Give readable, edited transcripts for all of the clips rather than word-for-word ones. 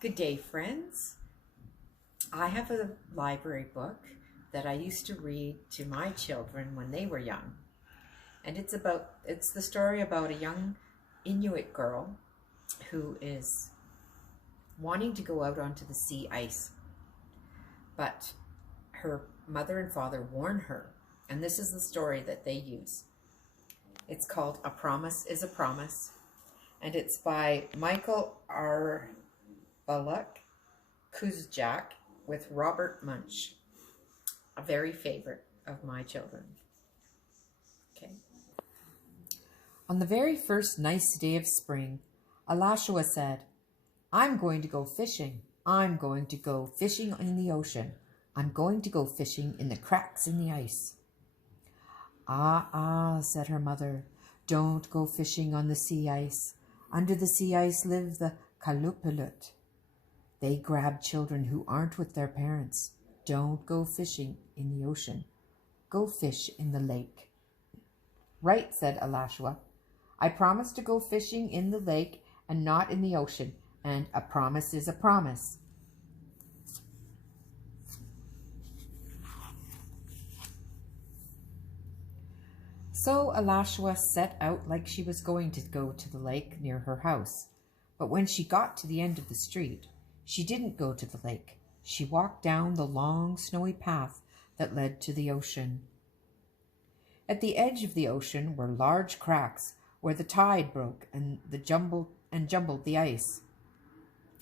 Good day, friends. I have a library book that I used to read to my children when they were young. And it's the story about a young Inuit girl who is wanting to go out onto the sea ice. But her mother and father warn her, and this is the story that they use. It's called A Promise is a Promise, and it's by Michael R. Bullock Kuzjak with Robert Munch, a very favorite of my children. Okay. On the very first nice day of spring, Alashua said, "I'm going to go fishing. I'm going to go fishing in the ocean. I'm going to go fishing in the cracks in the ice." Ah, said her mother, "don't go fishing on the sea ice. Under the sea ice live the Kalupilut. They grab children who aren't with their parents. Don't go fishing in the ocean. Go fish in the lake." "Right," said Alashua. "I promise to go fishing in the lake and not in the ocean, and a promise is a promise." So Alashua set out like she was going to go to the lake near her house. But when she got to the end of the street, she didn't go to the lake. She walked down the long snowy path that led to the ocean. At the edge of the ocean were large cracks where the tide broke and jumbled the ice.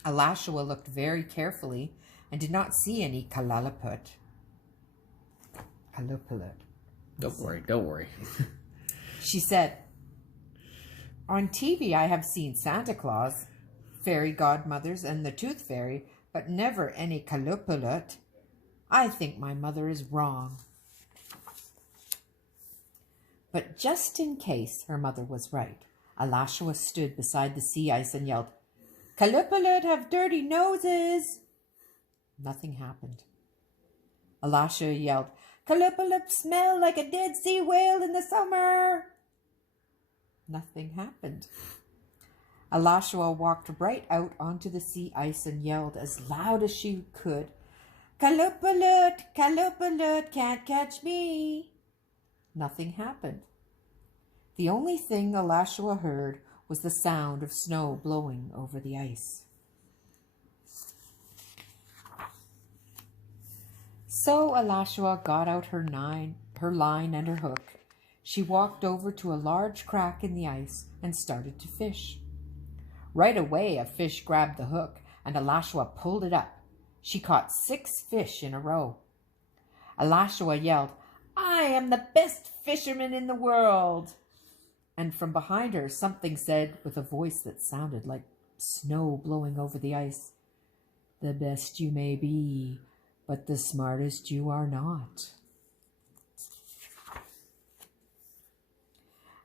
Alashua looked very carefully and did not see any Kalalaput. Don't worry. She said, "On TV I have seen Santa Claus, fairy godmothers, and the tooth fairy, but never any Kalupilut. I think my mother is wrong." But just in case her mother was right, Alashua stood beside the sea ice and yelled, "Kalupilut have dirty noses." Nothing happened. Alashua yelled, "Kalupilut smell like a dead sea whale in the summer." Nothing happened. Alashua walked right out onto the sea ice and yelled as loud as she could, "Kalupilut, Kalupilut, can't catch me." Nothing happened. The only thing Alashua heard was the sound of snow blowing over the ice. So Alashua got out her line and her hook. She walked over to a large crack in the ice and started to fish. Right away, a fish grabbed the hook, and Alashua pulled it up. She caught 6 fish in a row. Alashua yelled, "I am the best fisherman in the world." And from behind her, something said with a voice that sounded like snow blowing over the ice, "The best you may be, but the smartest you are not."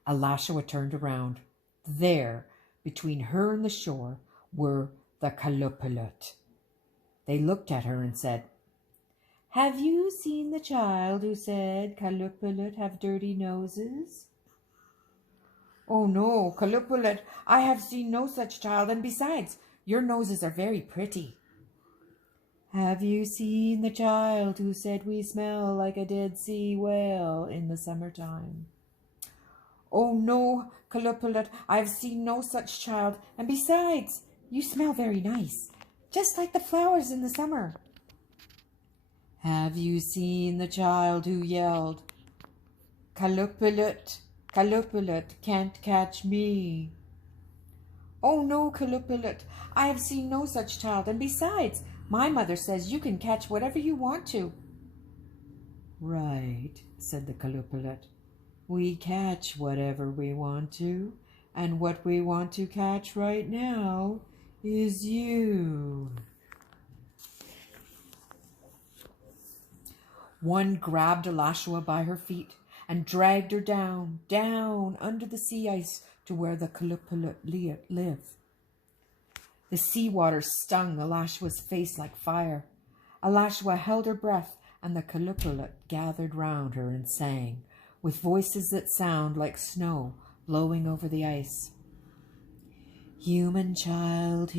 Alashua turned around. There, between her and the shore, were the Kalupilut. They looked at her and said, "Have you seen the child who said Kalupilut have dirty noses?" "Oh no, Kalupilut, I have seen no such child, and besides, your noses are very pretty." "Have you seen the child who said we smell like a dead sea whale in the summertime?" "Oh no, Kalupilut, I have seen no such child, and besides, you smell very nice, just like the flowers in the summer." "Have you seen the child who yelled, 'Kalupilut, Kalupilut, can't catch me'?" "Oh no, Kalupilut, I have seen no such child, and besides, my mother says you can catch whatever you want to." "Right," said the Kalupilut. "We catch whatever we want to, and what we want to catch right now is you." One grabbed Alashua by her feet and dragged her down under the sea ice to where the Kalupilut live. The seawater stung Alashua's face like fire. Alashua held her breath, and the Kalupilut gathered round her and sang, with voices that sound like snow blowing over the ice. human child,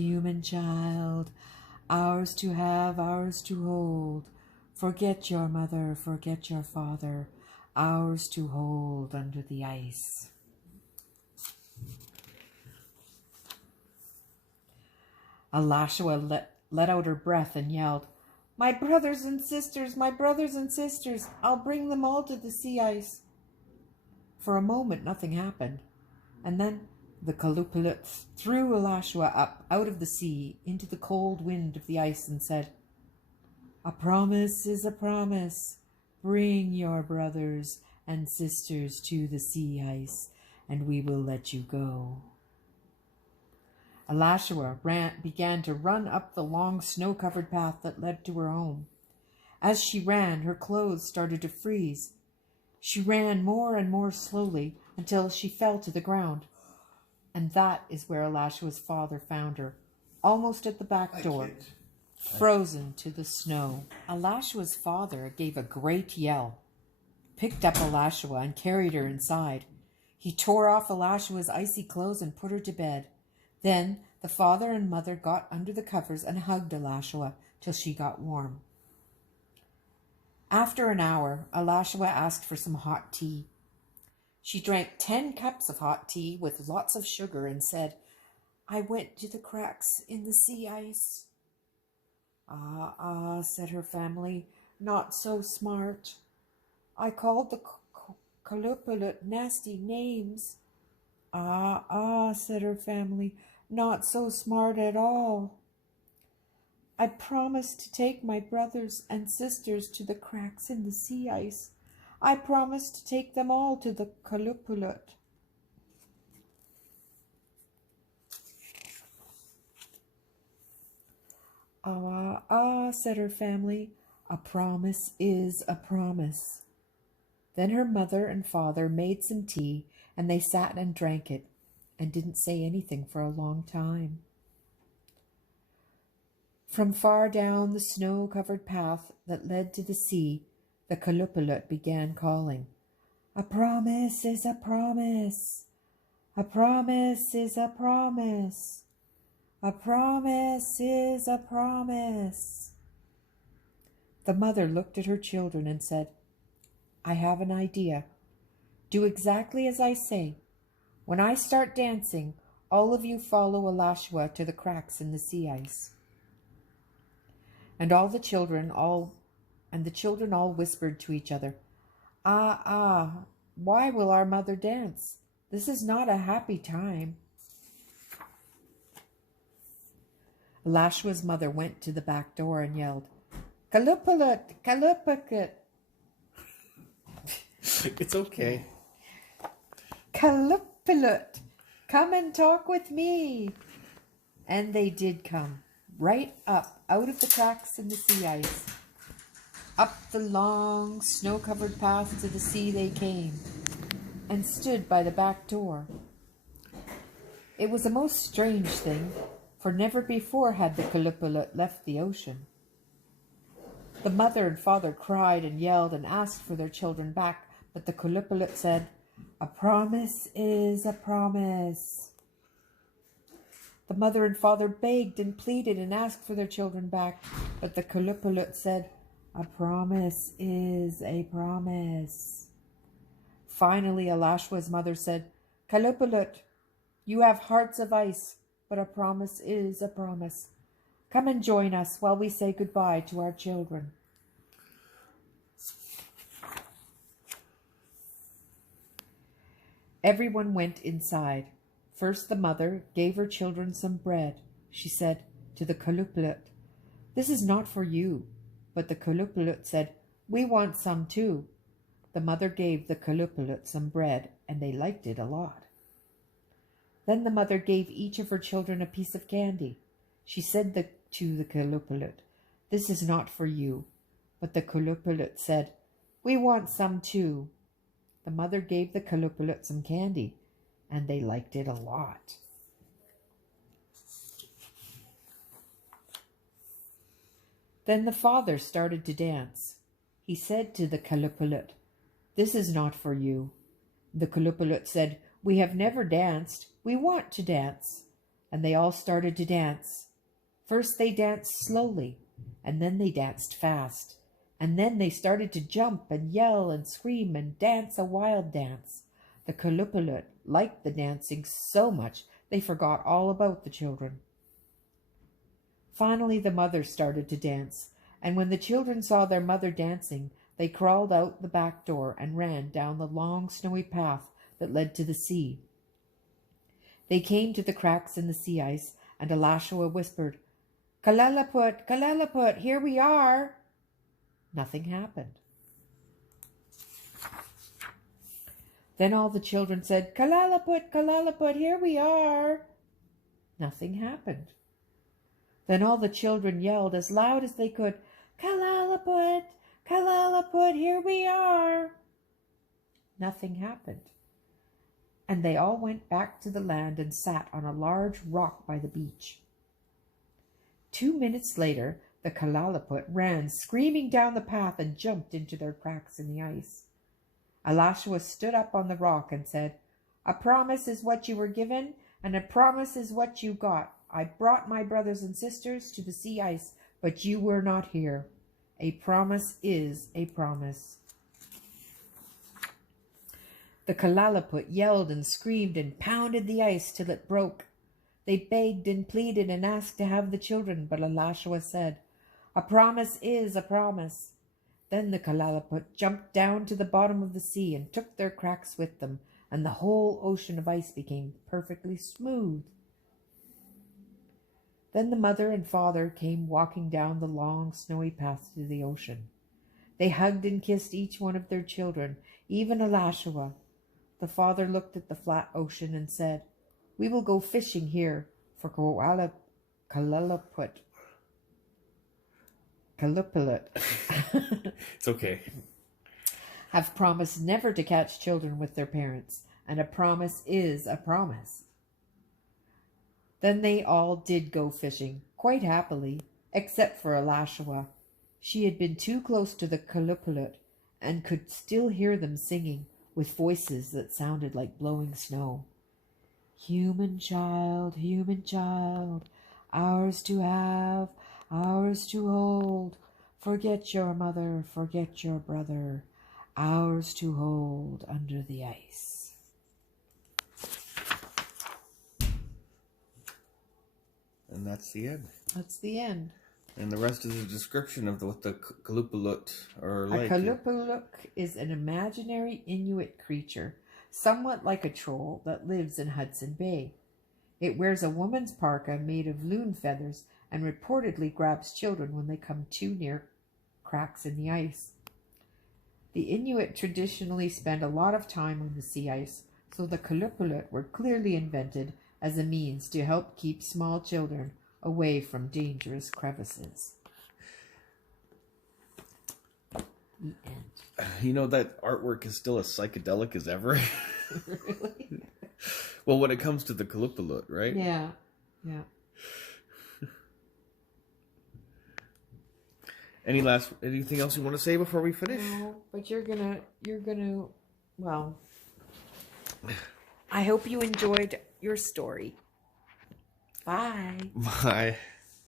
ours to have, ours to hold. Forget your mother, forget your father, ours to hold under the ice. Alashua let out her breath and yelled, my brothers and sisters, I'll bring them all to the sea ice. For a moment nothing happened, and then the Kaluppalut threw Alashua up out of the sea into the cold wind of the ice and said, a promise is a promise. Bring your brothers and sisters to the sea ice, and we will let you go. Alashua began to run up the long snow-covered path that led to her home. As she ran, her clothes started to freeze. She ran more and more slowly until she fell to the ground. And that is where Alashua's father found her, almost at the back door, frozen to the snow. Alashua's father gave a great yell, picked up Alashua and carried her inside. He tore off Alashua's icy clothes and put her to bed. Then the father and mother got under the covers and hugged Alashua till she got warm. After an hour, Alashua asked for some hot tea. She drank 10 cups of hot tea with lots of sugar and said, I went to the cracks in the sea ice. Said her family, not so smart. I called the Kaluppalut nasty names. Said her family, not so smart at all. I promised to take my brothers and sisters to the cracks in the sea ice. I promised to take them all to the Kaluppalut. Said her family, a promise is a promise. Then her mother and father made some tea, and they sat and drank it, and didn't say anything for a long time. From far down the snow-covered path that led to the sea, the Kaluppalut began calling, a promise is a promise. A promise is a promise. A promise is a promise. The mother looked at her children and said, I have an idea. Do exactly as I say. When I start dancing, all of you follow Alashua to the cracks in the sea ice. And the children all whispered to each other, why will our mother dance? This is not a happy time. Alashua's mother went to the back door and yelled, Kaluppalut, Kaluppalut. It's okay. Kaluppalut, come and talk with me. And they did come, right up out of the cracks in the sea ice. Up the long, snow-covered path to the sea they came, and stood by the back door. It was a most strange thing, for never before had the Kaluppalut left the ocean. The mother and father cried and yelled and asked for their children back, but the Kaluppalut said, a promise is a promise. The mother and father begged and pleaded and asked for their children back, but the Kaluppalut said, a promise is a promise. Finally, Alashua's mother said, Kaluppalut, you have hearts of ice, but a promise is a promise. Come and join us while we say goodbye to our children. Everyone went inside. First the mother gave her children some bread. She said to the Kaluppalut, this is not for you. But the Kaluppalut said, we want some too. The mother gave the Kaluppalut some bread, and they liked it a lot. Then the mother gave each of her children a piece of candy. She said to the Kaluppalut, this is not for you. But the Kaluppalut said, we want some too. The mother gave the Kaluppalut some candy, and they liked it a lot. Then the father started to dance. He said to the Kaluppalut, this is not for you. The Kaluppalut said, we have never danced. We want to dance. and they all started to dance. First they danced slowly, and then they danced fast, and then they started to jump and yell and scream and dance a wild dance. The Kaluppalut liked the dancing so much they forgot all about the children. Finally the mother started to dance, and when the children saw their mother dancing, they crawled out the back door and ran down the long snowy path that led to the sea. They came to the cracks in the sea ice, and Alashua whispered, "Kalalaput, Kalalaput, here we are." Nothing happened. Then all the children said, "Kalalaput, Kalalaput, here we are." Nothing happened. Then all the children yelled as loud as they could, "Kalalaput, Kalalaput, here we are." Nothing happened. And they all went back to the land and sat on a large rock by the beach. 2 minutes later, the Kalalaput ran screaming down the path and jumped into their cracks in the ice. Alashua stood up on the rock and said, "A promise is what you were given, and a promise is what you got. I brought my brothers and sisters to the sea ice, but you were not here. A promise is a promise." The Kalalaput yelled and screamed and pounded the ice till it broke. They begged and pleaded and asked to have the children, but Alashua said, "A promise is a promise." Then the Kalalaput jumped down to the bottom of the sea and took their cracks with them, and the whole ocean of ice became perfectly smooth. Then the mother and father came walking down the long snowy path to the ocean. They hugged and kissed each one of their children, even Alashua. The father looked at the flat ocean and said, "We will go fishing here, for Kalalaput." It's okay. Have promised never to catch children with their parents, and a promise is a promise. Then they all did go fishing, quite happily, except for Alashua. She had been too close to the Kaluppalut and could still hear them singing, with voices that sounded like blowing snow. Human child, ours to have, ours to hold. Forget your mother, forget your brother, ours to hold under the ice." And that's the end. That's the end. And the rest is a description of what the Kaluppalut are A like. Kaluppalut is an imaginary Inuit creature, somewhat like a troll, that lives in Hudson Bay. It wears a woman's parka made of loon feathers and reportedly grabs children when they come too near cracks in the ice. The Inuit traditionally spend a lot of time on the sea ice, so the Kaluppalut were clearly invented as a means to help keep small children away from dangerous crevices. The end. You know, that artwork is still as psychedelic as ever. Really? Well, when it comes to the Kaluppalut, right? Yeah. Anything else you want to say before we finish? No, but you're gonna, well, I hope you enjoyed your story. Bye. Bye.